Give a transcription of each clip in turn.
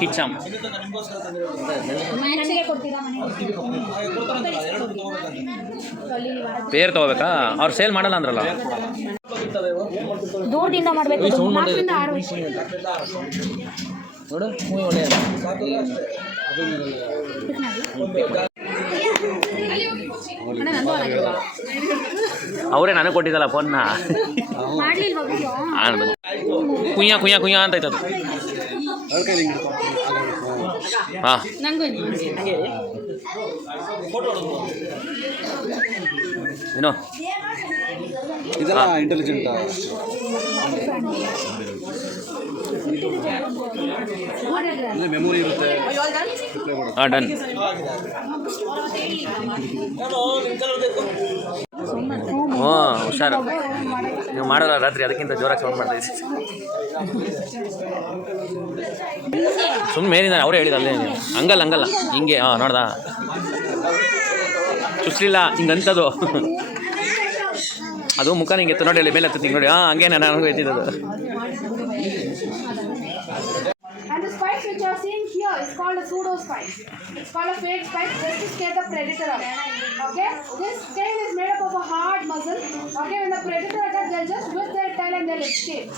ಕಿಚ್ಚಮ್. ನನಗೆ ಕೊಡ್ತೀರಾ ಮನೆಗೆ ಪೇರ್ ತಗೋಬೇಕಾ? ಅವ್ರು ಸೇಲ್ ಮಾಡಲ್ಲ ಅಂದ್ರಲ್ಲ? ದೂರದಿಂದ ಮಾಡಬೇಕು. ನಾಲ್ಕರಿಂದ ಆರು ನೋಡು ಮೂವಿ ಒಳ್ಳೆಯ ಅವರೇ ನನಗೆ ಕೊಟ್ಟಿದ್ದಲ್ಲ ಫೋನ್ನ ಕುಯ್ಯ ಕುಯ್ಯ ಕುಯ್ಯ ಅಂತ ಆಯ್ತದು. ಹಾಂ. ನಂಗೂ ಏನೋ ಇದೆಲ್ಲ ಇಂಟೆಲಿಜೆಂಟ್ ಇಲ್ಲಿ ಮೆಮೊರಿ ಇರುತ್ತೆ. ಹಾಂ ಡನ್. ಹ್ಞೂ ಹುಷಾರು. ನೀವು ಮಾಡಲ್ಲ ರಾತ್ರಿ ಅದಕ್ಕಿಂತ ಜೋರಾಗಿ ಸೌಂಡ್ ಮಾಡ್ತಾ ಇದ್ದೀವಿ ಸುಮ್ಮನೆ ಮೇಲಿಂದ ಅವರೇ ಹೇಳಿದ ಅಲ್ಲೇ ಹಂಗಲ್ಲ ಹಂಗಲ್ಲ. ಹಿಂಗೆ, ಹಾಂ, ನೋಡ್ದ? ಚುಸ್ಲಿಲ್ಲ ಹಿಂಗೆ ಅಂತದು ಅದು ಮುಖ ಎತ್ತು ನೋಡಿ, ಅಲ್ಲಿ ಮೇಲೆ ಹತ್ತಿ ನೋಡಿ. ಹಾಂ ಹಂಗೆ ನಾನು ನನಗೂ And the spikes which you are seeing here is called a pseudo spike. It's called a fake spike just to scare the predator away. Okay? This tail is made up of a hard muscle. Okay, when the predator attacks, they'll just whip their tail and they'll escape.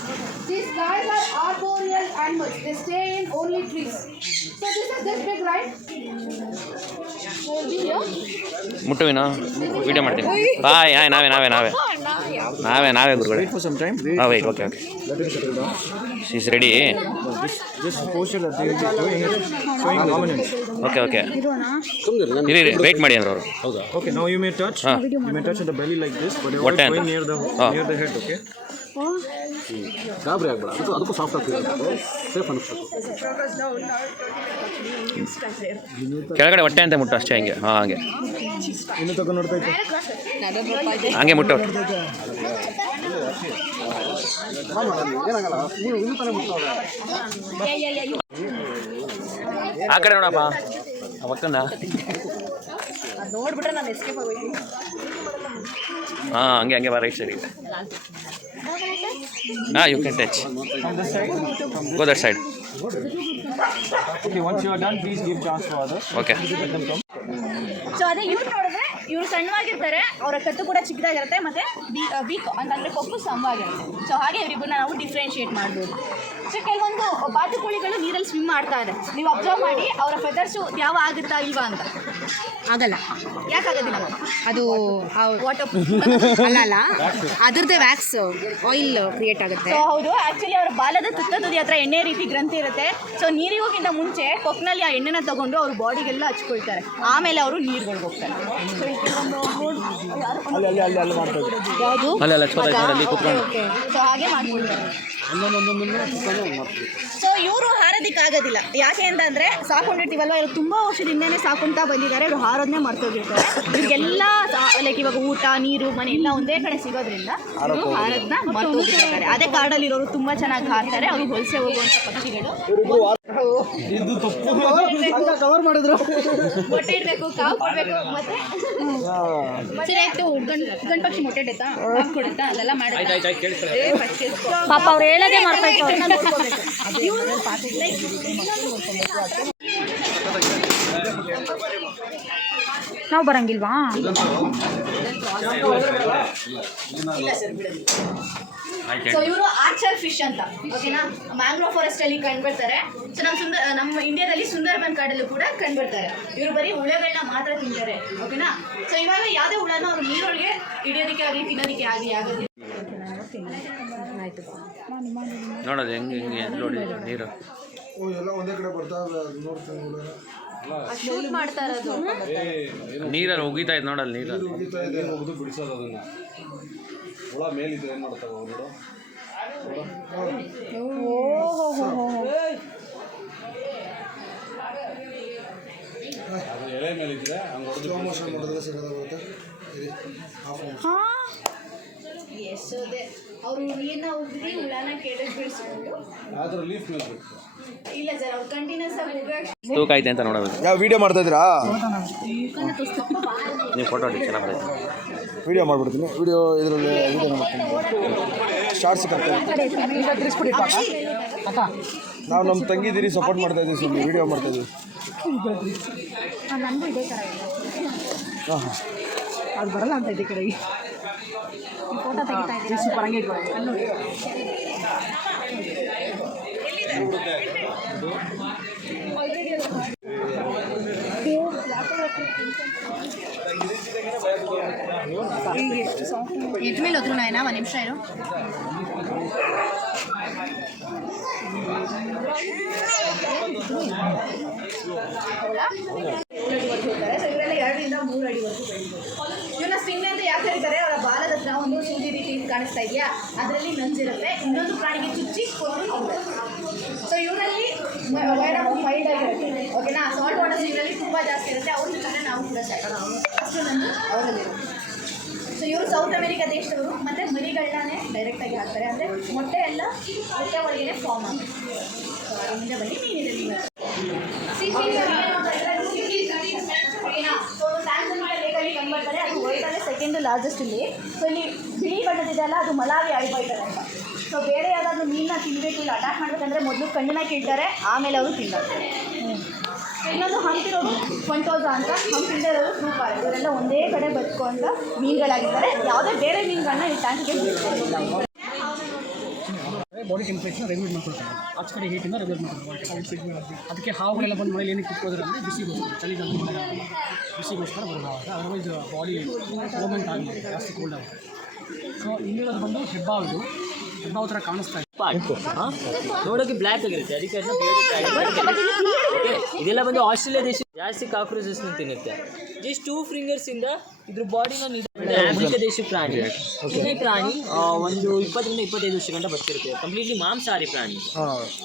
These guys are arboreal animals. They stay in only trees. So this is this big, right? ಮುಟ್ಟುವಿನ? Video ಮಾಡ್ತೀನಿ. Bye hi ನಾವೇ ನಾವೇ ನಾವೇ. ನಾವೇ ನಾವೇ ಗುರುಗಳೇ. ಹಾಂ wait okay okay she's ready okay okay ಇರಿ ಇರಿ ವೆಯ್ಟ್ ಮಾಡಿ ಅಂದ್ರೆ ಅವರು. ಹೌದಾ okay now you may touch ಹಾಂ you may touch the belly like this but you are going near the near the head okay ಗಾಬರಿ ಆಗ್ಬೇಡ. ಅದು ಅದಕ್ಕೂ ಸಾಫ್ಟ್ ಆಗ್ತದೆ ಸೇಫ್ ಅನಿಸ್ತದೆ ಕೆಳಗಡೆ ಹೊಟ್ಟೆ ಅಂತ ಮುಟ್ಟು ಅಷ್ಟೇ ಹಂಗೆ. ಹಾಂ ಹಂಗೆ. ಇನ್ನು ತಗೊಂಡು ನೋಡ್ತಾ ಇತ್ತು ಹಂಗೆ ಮುಟ್ಟು. ಏನಾಗಲ್ಲ ನೀವು ಇನ್ನೂ ತಾನೇ ಮುಟ್ತಾವ್ರೆ ಆ ಕಡೆ ನೋಡಪ್ಪ. ಆ ಪಕ್ಕನ. ನೋಡ್ಬಿಟ್ರೆ ನಾನು ಎಸ್ಕೇಪ್ ಆಗೋಯ್ತೀನಿ. ಹಾಂ ಹಂಗೆ ಹಂಗೆ ಬಾ ಸರಿ ಹಾಂ you can touch From this side? Go that side Okay, once you are done, please give chance to others. Okay Let them come. So ಅದೇ ಇವ್ರು ನೋಡಿದ್ರೆ ಇವ್ರು ಸಣ್ಣವಾಗಿರ್ತಾರೆ ಅವರ ಕತ್ತು ಕೂಡ ಚಿಕ್ಕದಾಗಿರುತ್ತೆ ಮತ್ತೆ ವೀಕ್ ಅಂತಂದ್ರೆ ಕೊಕ್ಕು ಸಮವಾಗಿರುತ್ತೆ ಸೊ ಹಾಗೆ ಇವರಿಬ್ಬರನ್ನ ನಾವು ಡಿಫ್ರೆನ್ಶಿಯೇಟ್ ಮಾಡ್ಬೋದು ಸೊ ಕೆಲವೊಂದು ಬಾತುಕೋಳಿಗಳು ನೀರಲ್ಲಿ ಸ್ವಿಮ್ ಮಾಡ್ತಾ ಇದೆ. ನೀವು ಅಬ್ಸರ್ವ್ ಮಾಡಿ ಅವರ ಫೆದರ್ಸು ಯಾವ ಆಗುತ್ತಾ ಇಲ್ವಾ ಅಂತ. ಆಗಲ್ಲ. ಯಾಕಾಗೋದಿಲ್ಲ ಅದು ವಾಟರ್ ಅಲ್ಲ ಅಲ್ಲ. ಅದ್ರದ್ದೇ ವ್ಯಾಕ್ಸ್ ಆಯಿಲ್ ಕ್ರಿಯೇಟ್ ಆಗುತ್ತೆ. ಸೊ ಹೌದು. ಆಕ್ಚುಲಿ ಅವ್ರ ಬಾಲದ ತುತ್ತ ತುದಿ ಹತ್ರ ಎಣ್ಣೆ ರೀತಿ ಗ್ರಂಥಿ ಇರುತ್ತೆ. ಸೊ ನೀರಿಗೆ ಹೋಗಿಂತ ಮುಂಚೆ ಕೊಕ್ನಲ್ಲಿ ಆ ಎಣ್ಣೆನ ತಗೊಂಡು ಅವ್ರ ಬಾಡಿಗೆಲ್ಲ ಹಚ್ಕೊಳ್ತಾರೆ. ಆಮೇಲೆ ಅವರು ನೀರು ಹೋಗ್ತಾರೆ. ಯಾವುದು? ಸೊ ಹಾಗೆ ಮಾಡ್ಕೊಳ್ತಾರೆ. ಸೊ ಇವರು ಹಾರೋದಕ್ಕಾಗೋದಿಲ್ಲ. ಯಾಕೆ ಅಂತಂದ್ರೆ ಸಾಕೊಂಡಿರ್ತೀವಲ್ವ? ಇವರು ತುಂಬಾ ವರ್ಷದಿಂದನೇ ಸಾಕೊಂತಾ ಬಂದಿದ್ದಾರೆ. ಇವರು ಹಾರೋದನ್ನೇ ಮರ್ತೋಗಿರ್ತಾರೆ. ಇವ್ರಿಗೆಲ್ಲ ಲೈಕ್ ಇವಾಗ ಊಟ ನೀರು ಮನೆ ಎಲ್ಲ ಒಂದೇ ಕಡೆ ಸಿಗೋದ್ರಿಂದ ಇವರು ಹಾರೋದನ್ನ ಮರ್ತೋಗಿರ್ತಾರೆ. ಅದೇ ಕಾರ್ಡಲ್ಲಿ ಇರೋರು ತುಂಬಾ ಚೆನ್ನಾಗಿ ಹಾರ್ತಾರೆ. ಅವ್ರಿಗೆ ಹೊಲಸೆ ಹೋಗುವಂತ ಪಕ್ಷಿಗಳು. ಇದು ತಪ್ಪು. ಕವರ್ ಮಾಡಿದ್ರು. ಮೊಟ್ಟೆ ಇಡಬೇಕು ಕಾವು ಕೊಡಬೇಕು ಮತ್ತೆ ಸರಿ ಆಯ್ತು ಗಂಡ್ ಗಂಡು ಪಕ್ಷಿ ಮೊಟ್ಟೆ ಇಡುತ್ತಾ? ಕಾವು ಕೊಡುತ್ತಾ? ಅದೆಲ್ಲ ಮಾಡಿ. ಪಾಪ ಅವ್ರು ಹೇಳೋದೇ ಮಾಡ್ಬೇಕು ನಾವು ಬರಂಗಿಲ್ವಾ? ಸೊ ಇವರು ಆರ್ಚರ್ ಫಿಶ್ ಅಂತ ಓಕೆನಾ? ಮ್ಯಾಂಗ್ರೋ ಫಾರೆಸ್ಟ್ ಅಲ್ಲಿ ಕಂಡುಬರ್ತಾರೆ. ಸೊ ನಮ್ಮ ಸುಂದರ ನಮ್ಮ ಇಂಡಿಯಾದಲ್ಲಿ ಸುಂದರ್ಬನ್ ಕಾಡಲ್ಲೂ ಕೂಡ ಕಂಡುಬರ್ತಾರೆ. ಇವರು ಬರೀ ಹುಳಗಳನ್ನ ಮಾತ್ರ ತಿಂತಾರೆ ಓಕೆನಾ? ಸೊ ಇವಾಗ ಯಾವುದೇ ಹುಳನ ಅವ್ರು ನೀರೊಳಗೆ ಹಿಡಿಯೋದಕ್ಕೆ ಆಗಲಿ ತಿನ್ನೋದಕ್ಕೆ ಆಗಲಿ ಆಗೋದಿಲ್ಲ. ನೋಡೋದು ಹೆಂಗೆ ಹೆಂಗೆ ನೋಡಿ ನೀರು. ಓ ಎಲ್ಲ ಒಂದೇ ಕಡೆ ಬರ್ತಾವೆ ಅದು ನೋಡ್ತೀನಿ ಶೂಟ್ ಮಾಡ್ತಾ ಇರೋದು. ನೀರಲ್ಲಿ ಉಗಿತಾ ಇದೆ ನೋಡಲ್ಲಿ ನೀರಲ್ಲಿ. ಉಗಿತಾ ಇದೆ. ಹೋಗುದು ಬಿಡಿಸೋದು ಅದನ್ನ. ಹುಳ ಮೇಲಿದ್ರೆ ಏನು ಮಾಡ್ತಾವ ನೋಡು. ಅದು ಎಲೆ ಮೇಲಿದ್ರೆ ಹಂಗೆ ಹೊಡೆದು ಸ್ಲೋ ಮೋಷನ್ ಮಾಡಿದ್ರೆ ಸಿಗೋದ ಬರುತ್ತೆ ಇರಿ ಹಾಫ್ ಅದೇ ಅವರು ನೀರನ್ನ ಉಗ್ರಿ ಹುಳನ ಕೆಳಗೆ ಬಿಡಿಸ್ಕೊಂಡು ಆದ್ರೆ ಲೀಫ್ ಮೇಲೆ ಬಿಟ್ಟು ಇಲ್ಲ ಸರ್ ಅವ್ರು ಕಂಟಿನ್ಯೂಸ್ ಆಗಿ ಉಗ್ರಕ್ಕೆ ತೂಕ ಐತೆ ಅಂತ ನೋಡಬೇಕು ಯಾವ ವಿಡಿಯೋ ಮಾಡ್ತಾ ಇದ್ದೀರಾ? ನೀವು ಫೋಟೋ ಹೊಡಿ ಚೆನ್ನಾಗಿ ಬರುತ್ತೆ. ವಿಡಿಯೋ ಮಾಡ್ಬಿಡ್ತೀನಿ. ವಿಡಿಯೋ ಇದರಲ್ಲಿ ವಿಡಿಯೋ ಮಾಡ್ತೀನಿ. ಶಾರ್ಟ್ಸ್ ಕರ್ತೀನಿ ನಾವು ನಮ್ಮ ತಂಗಿದಿರಿ ಸಪೋರ್ಟ್ ಮಾಡ್ತಾ ಇದ್ದೀವಿ ಸುಮ್ಮನೆ ವಿಡಿಯೋ ಮಾಡ್ತಾ ಇದ್ದೀವಿ. ಹಾಂ ಹಾಂ. ಅದು ಬರಲ್ಲ ಅಂತ ಇದೆ ಕಡೆಗೆ ಫೋಟೋ ತೆಗಿತಾ ಇದ್ದೀನಿ ಸೂಪರ್ ಹಂಗೆ ಇಟ್ಕೊಳ್ಳಿ ಅಲ್ಲಿ ನೋಡಿ ಎಟ್ ಮೇಲೆ ಹೋದ್ರು ನಾಯನ ಒಂದು ನಿಮಿಷ ಇರು ಇವರೆಲ್ಲ ಎರಡರಿಂದ ಮೂರು ಅಡಿವರೆಗೂ ಬೆಳಿಬೋದು ಇವನ್ನ ಸಿಂಗ್ ಅಂತ ಯಾಕೆ ಹೇಳ್ತಾರೆ ಅವರ ಬಾಲದ ಹತ್ರ ಒಂದು ಸೂಜಿ ರೀತಿ ಕಾಣಿಸ್ತಾ ಇದೆಯಾ? ಅದರಲ್ಲಿ ನಂಜಿರುತ್ತೆ. ಇನ್ನೊಂದು ಪ್ರಾಣಿಗೆ ಚುಚ್ಚಿ ಕೊಂಡು. ಸೊ ಇವರಲ್ಲಿ ಮೈಲ್ಡ್ ಆಗಿರುತ್ತೆ. ಓಕೆನಾ ಸಾಲ್ಟ್ ವಾಟರ್ ಇವರಲ್ಲಿ ತುಂಬ ಜಾಸ್ತಿ ಇರುತ್ತೆ. ಅವ್ರ ಜೊತೆ ನಾವು ಕೂಡ ಸಾಕೋಣ. ಅಷ್ಟು ನಂದು ಅವರಲ್ಲಿರುತ್ತೆ ಸೊ ಇವರು ಸೌತ್ ಅಮೆರಿಕಾ ದೇಶದವರು. ಮತ್ತು ಮರಿಗಳನ್ನೇ ಡೈರೆಕ್ಟಾಗಿ ಹಾಕ್ತಾರೆ. ಅಂದರೆ ಮೊಟ್ಟೆ ಎಲ್ಲ ಮೊಟ್ಟೆ ಒಳಗಡೆ ಫಾರ್ಮ್ ಆಗುತ್ತೆ ಅದರಿಂದ ಬನ್ನಿ. ನೀರಿನಲ್ಲಿ ಕಂಡ್ಬರ್ತಾರೆ ಅದು ವರ್ಲ್ಡಲ್ಲೇ ಸೆಕೆಂಡ್ ಲಾರ್ಜೆಸ್ಟ್ ಇಲ್ಲಿ. ಸೊ ಇಲ್ಲಿ ಬಿಳಿ ಬಣ್ಣದಿದೆಯಲ್ಲ ಅದು ಮಲಾವಿ ಐಬೈಟರ್ ಅಂತ. ಸೊ ಬೇರೆ ಯಾವುದಾದ್ರೂ ಮೀನನ್ನ ತಿನ್ನಬೇಕು ಇಲ್ಲ ಅಟ್ಯಾಕ್ ಮಾಡಬೇಕಂದ್ರೆ ಮೊದಲು ಕಣ್ಣನ್ನ ಕೀಳ್ತಾರೆ, ಆಮೇಲೆ ಅವರು ತಿನ್ನೋದು ಇನ್ನೊಂದು ಹಂಪಿರೋದು ಫಂಟೋಸ ಅಂತ. ಹಂಪಿಂದಿರೋದು ಸೂಪರ್ ಇವರೆಲ್ಲ ಒಂದೇ ಕಡೆ ಬದುಕುವಂಥ ಮೀನುಗಳಾಗಿದ್ದಾರೆ. ಯಾವುದೇ ಬೇರೆ ಮೀನುಗಳನ್ನ ಈ ಟ್ಯಾಂಕಿಗೆ ಬಿಡ್ತಾರೆ ಬಾಡಿ ಟೆಂಪ್ರೇಚರ್ ರೆಗ್ಯುಲೇಟ್ ಮಾಡ್ಕೊಳ್ತಾರೆ. ಆಚೆ ಕಡೆ ಹೀಟಿಂದ ರೆಗ್ಯುಲೇಟ್ ಮಾಡ್ಕೊಳ್ತಾರೆ ಅದಕ್ಕೆ ಹಾವುಗಳೆಲ್ಲ ಬಂದು ಮನೇಲಿ ಏನಕ್ಕೆ ಕುತ್ಕೋದ್ರೆ ಅಂದರೆ ಬಿಸಿಗೋಸ್ಕರ ಚಳಿಗಾಲ ಬಿಸಿಗೋಸ್ಕರ ಬರೋದು ಆವಾಗ ಅದರ್ವೈಸ್ ಬಾಡಿ ಮೂಮೆಂಟ್ ಆಗಿ ಜಾಸ್ತಿ ಕೋಲ್ಡ್ ಆಗುತ್ತೆ. ಸೊ ಇಲ್ಲಿರೋದು ಬಂದು ಹೆಬ್ಬಾವುದು. ಹೆಬ್ಬಾವು ಥರ ಕಾಣಿಸ್ತಾ ಇದೆ. ನೋಡೋಕೆ ಬ್ಲ್ಯಾಕ್ ಆಗಿರುತ್ತೆ. ಅದಕ್ಕೆ ಇದೆಲ್ಲ ಬಂದು ಆಸ್ಟ್ರೇಲಿಯಾ ದೇಶ ಜಾಸ್ತಿ ಕಾಕ್ರೋಚಸ್ ತಿನ್ನುತ್ತೆ. ಜಸ್ಟ್ ಟೂ ಫಿಂಗರ್ಸ್ ಇಂದ ಇದ್ರ ಬಾಡಿನ ಆಫ್ರಿಕಾ ದೇಶ ಪ್ರಾಣಿ. ಇದೇ ಪ್ರಾಣಿ ಒಂದು ಇಪ್ಪತ್ತರಿಂದ ಇಪ್ಪತ್ತೈದು ವರ್ಷ ಗಂಟ ಬರ್ತಿರುತ್ತೆ ಕಂಪ್ಲೀಟ್ಲಿ ಮಾಂಸಾಹಾರಿ ಪ್ರಾಣಿ.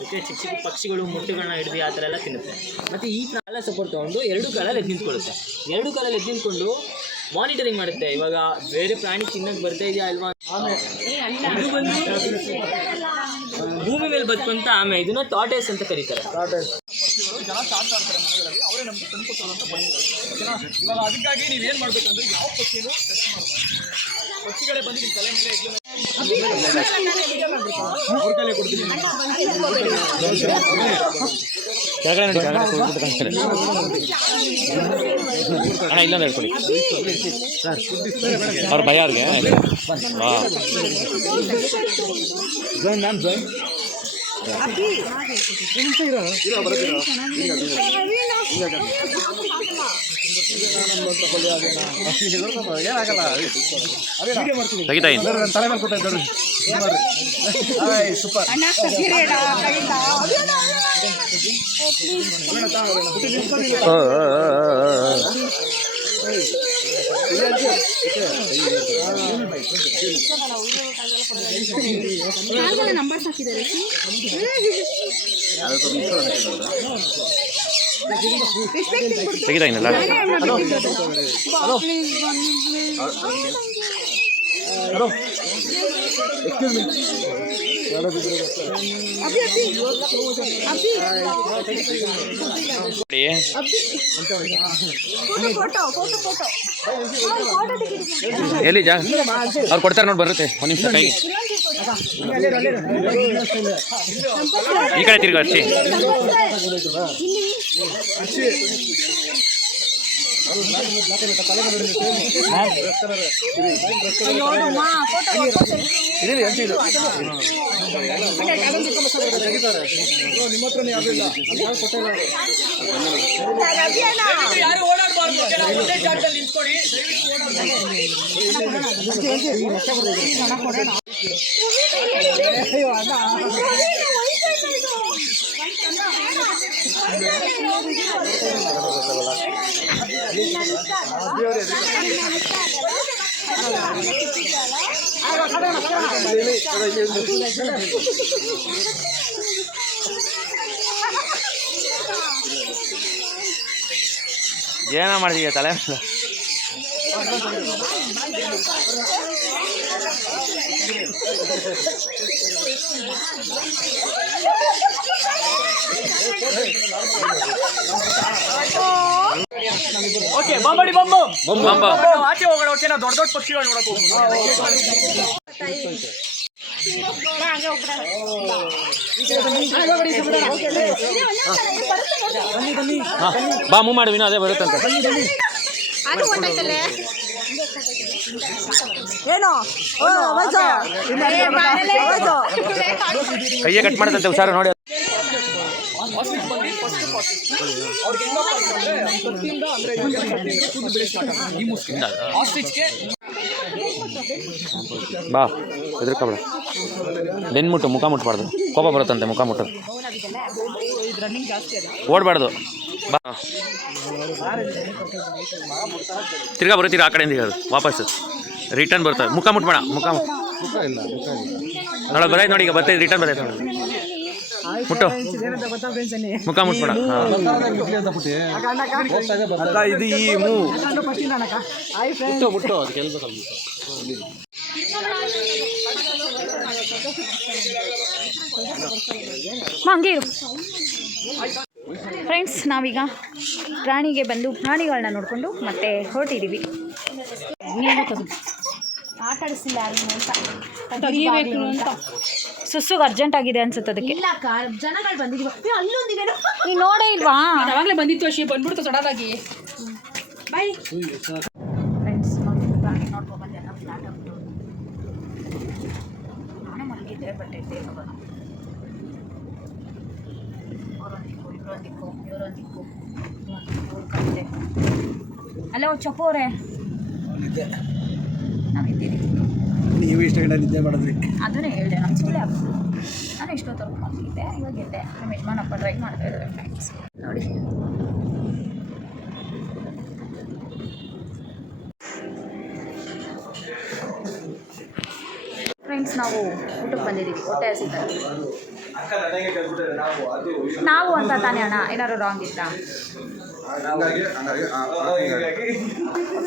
ಓಕೆ ಚಿಕ್ಕ ಚಿಕ್ಕ ಪಕ್ಷಿಗಳು ಮೊಟ್ಟೆಗಳನ್ನ ಹಿಡಿದು ಆ ಥರ ಎಲ್ಲ ತಿನ್ನುತ್ತೆ. ಮತ್ತೆ ಈ ಪ್ರಾಣ ಸಪೋರ್ಟ್ ತಗೊಂಡು ಎರಡು ಕಾಲಲ್ಲಿ ಎದ್ದು ನಿಂತ್ಕೊಳ್ಳುತ್ತೆ. ಎರಡು ಕಾಲಲ್ಲಿ ಎದ್ದು ನಿಂತ್ಕೊಂಡು ಮಾನಿಟರಿಂಗ್ ಮಾಡುತ್ತೆ. ಇವಾಗ ಬೇರೆ ಪ್ರಾಣಿ ತಿನ್ನಕ್ಕೆ ಬರ್ತಾ ಇದೆಯಾ ಅಲ್ವಾ? ಇದು ಬಂದು ಭೂಮಿ ಮೇಲೆ ಬದುಕುವಂತ ಆಮೆ. ಇದನ್ನ ಟಾಟೇಸ್ ಅಂತ ಕರೀತಾರೆ. ಜನ ಸಾಕ್ತಾ ಇರ್ತಾರೆ ಮನೆಗಳಲ್ಲಿ. ಅವರೇ ನಮ್ಗೆ ತಂದ್ಕೊಡ್ತಾರಂತ ಬಂದಿದ್ದಾರೆ. ಓಕೆನಾ ಇವಾಗ ಅದಕ್ಕಾಗಿ ನೀವೇನು ಮಾಡಬೇಕಂದ್ರೆ ಯಾವ ಪಕ್ಷಿನೂ ಟಚ್ ಮಾಡಬಾರ್ದು. ಪಕ್ಷಿಗಳೇ ಬಂದು ನಿಮ್ಮ ತಲೆ ಮೇಲೆ ಎಗ್ಲು ಅವ್ರ ಕಲೆ ಕೊಡ್ತೀನಿ. ಕೆಳಗಡೆ ನೋಡಿ ಕೆಳಗಡೆ ಕೂತ್ಬಿಟ್ಟು ಕಾಣಿಸ್ತಾರೆ ಅಣ್ಣ ಇಲ್ಲೊಂದು ಹೇಳ್ಕೊಡಿ ಅವ್ರ ಭಯ ಅವ್ರಿಗೆ ವಾ ಜಾಯ್ನ್ ಮ್ಯಾಮ್ ಜಾಯ್ನ್ ಏನಾಗಲ್ಲ ತೆಗಿತಾ ಇದ್ದೀನಿ ನನ್ನ ತಲೆ ಮೇಲೆ ಕೂತೈತೆ ನೋಡ್ರಿ ಹಾಯ್ ಸೂಪರ್ ನಂಬರ್ಸ್ ಹಾಕಿದ್ದಾರೆ ತೆಗಿತಾ ಇದ್ದೀನಲ್ಲ ನೋಡಿ ಎಲ್ಲಿ ಜಾ? ಅವ್ರು ಕೊಡ್ತಾರೆ ನೋಡಿ ಬರುತ್ತೆ. ಒಂದು ನಿಮಿಷ ಕೈಗೆ. ಈ ಕಡೆ ನಿಮ್ಮ ಹತ್ರನೇ ಯಾವುದೂ ಇಲ್ಲ ಯಾರು ಜಾಗದಲ್ಲಿ ನಿಂತ್ಕೊಳ್ಳಿ ಏನ ಮಾಡಿದೀಯ ತಲೆ ಮೇಲೆ ಓಕೆ ಬಾಂಬಡಿ ಬಾಂಬು ಬಂಬ. ನಾವು ಆಚೆ ಹೋಗೋಣ ಓಕೆ ನಾವು ದೊಡ್ಡ ದೊಡ್ಡ ಪಕ್ಷಿಗಳು ನೋಡಕ್ ಹೋಗ್ಬೋದು. ಬಾ ಮೂ ಮಾಡಿ ವಿನೋ ಅದೇ ಬರುತ್ತಂತ. ಅದು ಹೊಟ್ಟೈತಲ್ಲೇ ಕೈಯೇ ಕಟ್ ಮಾಡದಂತೆ ಹುಷಾರು ನೋಡಿ. ಬಾ ಹೆದರ್ಕೊಬೇಡ. ಬೆನ್ನು ಮುಟ್ಟು ಮುಖ ಮುಟ್ಬಾರ್ದು. ಕೋಪ ಬರುತ್ತಂತೆ ಮುಖ ಮುಟ್ಟು. ಓಡಬಾರ್ದು. ಬಾ. ತಿರ್ಗಾ ಬರುತ್ತೀರಾ ಆ ಕಡೆಯಿಂದ ಹೇಳಿ ವಾಪಸ್ಸು. ವಾಪಸ್ ರಿಟರ್ನ್ ಬರ್ತದೆ. ಮುಖ ಮುಟ್ಬೇಡ. ಮುಖ ನೋಡೋದು ಬರೈತೆ ನೋಡಿ ಈಗ ಬರ್ತೈತೆ ರಿಟರ್ನ್ ಬರ್ತೈತೆ ನೋಡಿ. ಮುಟ್ಟು ಮುಖ ಮುಟ್ಬೇಡ. ಇದೆ, ಈ ಮೂ. ಹಂಗೆ ಇರು. ಫ್ರೆಂಡ್ಸ್ ನಾವೀಗ ಪ್ರಾಣಿಗೆ ಬಂದು ಪ್ರಾಣಿಗಳನ್ನ ನೋಡಿಕೊಂಡು ಮತ್ತೆ ಹೊರಟಿದ್ದೀವಿ ಆಟಾಡಿಸಿಲ್ಲ ಅಂತ. ಸುಸ್ಸುಗೆ ಅರ್ಜೆಂಟ್ ಆಗಿದೆ ಅನ್ಸುತ್ತೆ ಅದಕ್ಕೆ. ಇಲ್ಲ ಜನಗಳು ಬಂದಿದ್ದೀವಿ ಅಲ್ಲೊಂದಿದೆ ನೀ ನೋಡೇ ಇಲ್ವಾ? ಅವಾಗಲೇ ಬಂದಿತ್ತು ಅಷ್ಟೇ ಬಂದ್ಬಿಡ್ತು ಸಡನ್ನಾಗಿ. ಬೈ ಬಾಯ್ ಫ್ರೆಂಡ್ಸ್ ಫ್ಲಾಟ್ ಆಗ್ಬಿಟ್ಟು ನಾನು ಮಲಗಿದ್ದೆ ಬಟ್ ಎದ್ದೆ ಇವಾಗ. ಅವರೊಂದಿಕ್ಕು ಇವರೊಂದಿಕ್ಕು ಇವರೊಂದಿಕ್ಕು ಹಲೋ ಚಪ್ಪು ಅವರೇ. ನಾವಿದ್ದೀವಿ. ನೀವು ಇಷ್ಟ ಗಂಟೆ ನಿದ್ದೆ ಮಾಡಿದ್ರಿ? ಅದನ್ನೇ ಹೇಳಿದೆ ನಾನು ಸುಳ್ಳೆ ಆಗ್ಬೋದು ನಾನು ಇಷ್ಟೊತ್ತವರೆಗೂ ಮಲಗಿದ್ದೆ ಇವಾಗ ಎದ್ದೆ ನಮ್ಮ ಯಜಮಾನಪ್ಪ ಡ್ರೈ ಮಾಡ್ತಾ ಇದ್ದಾರೆ. ಫ್ರೆಂಡ್ಸ್ ನೋಡಿ. ಫ್ರೆಂಡ್ಸ್ ನಾವು ಊಟಕ್ಕೆ ಬಂದಿದ್ದೀವಿ. ಹೊಟ್ಟೆ ಹಸಿತಾರೆ ನಾವು ಅಂತ ತಾನೇ ಅಣ್ಣ. ಏನಾದ್ರು ರಾಂಗ್ ಇತ್ತಾ?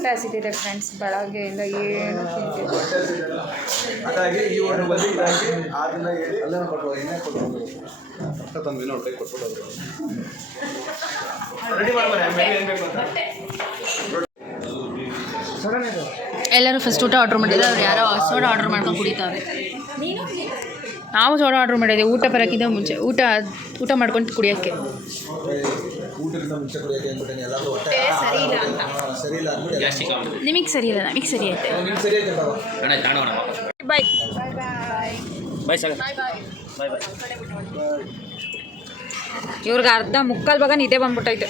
ಹೀಗಾಗಿ ಫ್ರೆಂಡ್ಸ್ ಬೆಳಗ್ಗೆಯಿಂದ ಏನು ಎಲ್ಲರೂ ಫಸ್ಟ್ ಊಟ ಆರ್ಡರ್ ಮಾಡಿದ್ರೆ ಅವ್ರು ಯಾರೋ ಸೋಡಾ ಆರ್ಡರ್ ಮಾಡ್ಕೊಂಡು ಕುಡಿತಾವ್ರೆ. ನಾವು ಸೋಡಾ ಆರ್ಡರ್ ಮಾಡಿದ್ದೆ ಊಟ ಬರೋಕ್ಕಿಂತ ಮುಂಚೆ. ಊಟ ಊಟ ಮಾಡ್ಕೊಂಡು ಕುಡಿಯೋಕ್ಕೆ. ಊಟಕ್ಕಿಂತ ಮುಂಚೆ ಕುಡಿಯೋಕೆ ಅಂದ್ಬಿಟ್ಟೆ ಎಲ್ಲರೂ ಹೊಟ್ಟೆ ಸರಿ ಇಲ್ಲ ಅಂತ. ಸರಿ ಇಲ್ಲ ನಿಮಗೆ ಸರಿ ಇಲ್ಲ ನಮಗೆ ಸರಿ ತಾಣೋಣ ಬಾಯ್ ಬಾಯ್ ಬಾಯ್ ಇವ್ರಿಗೆ ಅರ್ಧ ಮುಕ್ಕಾಲು ಭಾಗ ನಿದ್ದೆ ಬಂದ್ಬಿಟ್ಟೈತೆ.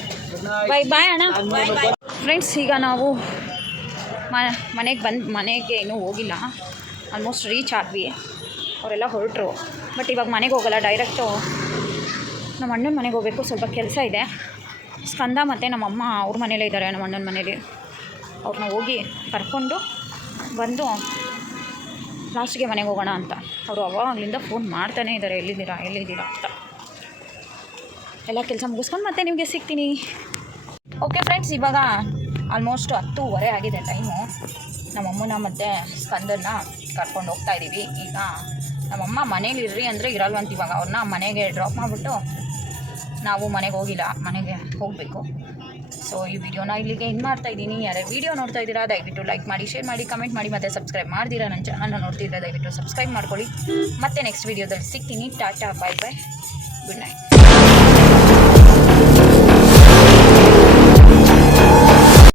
ಬಾಯ್ ಬಾಯ್ ಅಣ್ಣ. ಫ್ರೆಂಡ್ಸ್ ಈಗ ನಾವು ಮನೆಗೆ ಬಂದು ಮನೆಗೆ ಇನ್ನೂ ಹೋಗಿಲ್ಲ. ಆಲ್ಮೋಸ್ಟ್ ರೀಚ್ ಆದ್ವಿ. ಅವರೆಲ್ಲ ಹೊರಟರು. ಬಟ್ ಇವಾಗ ಮನೆಗೆ ಹೋಗಲ್ಲ ಡೈರೆಕ್ಟು ನಮ್ಮ ಅಣ್ಣನ ಮನೆಗೆ ಹೋಗಬೇಕು, ಸ್ವಲ್ಪ ಕೆಲಸ ಇದೆ. ಸ್ಕಂದ ಮತ್ತು ನಮ್ಮಮ್ಮ ಅವ್ರ ಮನೇಲೇ ಇದ್ದಾರೆ ನಮ್ಮ ಅಣ್ಣನ ಮನೇಲಿ. ಅವ್ರನ್ನ ಹೋಗಿ ಕರ್ಕೊಂಡು ಬಂದು ಲಾಸ್ಟಿಗೆ ಮನೆಗೆ ಹೋಗೋಣ ಅಂತ. ಅವರು ಅವಾಗಲಿಂದ ಫೋನ್ ಮಾಡ್ತಾನೇ ಇದ್ದಾರೆ ಎಲ್ಲಿದ್ದೀರಾ ಎಲ್ಲಿದ್ದೀರಾ ಅಂತ. ಎಲ್ಲ ಕೆಲಸ ಮುಗಿಸ್ಕೊಂಡು ಮತ್ತೆ ನಿಮಗೆ ಸಿಗ್ತೀನಿ. ಓಕೆ ಫ್ರೆಂಡ್ಸ್ ಇವಾಗ ಆಲ್ಮೋಸ್ಟ್ ಹತ್ತೂವರೆ ಆಗಿದೆ ಟೈಮು ನಮ್ಮಮ್ಮನ ಮತ್ತು ಸ್ಕಂದನ್ನ ಕರ್ಕೊಂಡು ಹೋಗ್ತಾ ಇದ್ದೀವಿ ಈಗ ನಮ್ಮಮ್ಮ ಮನೇಲಿ ಇರ್ರಿ ಅಂದರೆ ಇರಲ್ವಂತ ಇವಾಗ. ಅವ್ರನ್ನ ಮನೆಗೆ ಡ್ರಾಪ್ ಮಾಡಿಬಿಟ್ಟು ನಾವು ಮನೆಗೆ ಹೋಗಿಲ್ಲ. ಮನೆಗೆ ಹೋಗಬೇಕು. ಸೊ ಈ ವಿಡಿಯೋನ ಇಲ್ಲಿಗೆ ಎಂಡ್ ಮಾಡ್ತಾ ಇದ್ದೀನಿ. ಯಾರೇ ವಿಡಿಯೋ ನೋಡ್ತಾ ಇದ್ದೀರಾ, ದಯವಿಟ್ಟು ಲೈಕ್ ಮಾಡಿ ಶೇರ್ ಮಾಡಿ ಕಮೆಂಟ್ ಮಾಡಿ, ಮತ್ತು ಸಬ್ಸ್ಕ್ರೈಬ್ ಮಾಡ್ದಿರಾ ನನ್ನ ಚಾನಲ್ನ ನೋಡ್ತಿದ್ದೀರಾ ದಯವಿಟ್ಟು ಸಬ್ಸ್ಕ್ರೈಬ್ ಮಾಡ್ಕೊಳ್ಳಿ. ಮತ್ತೆ ನೆಕ್ಸ್ಟ್ ವಿಡಿಯೋದಲ್ಲಿ ಸಿಗ್ತೀನಿ. Tata bye bye good night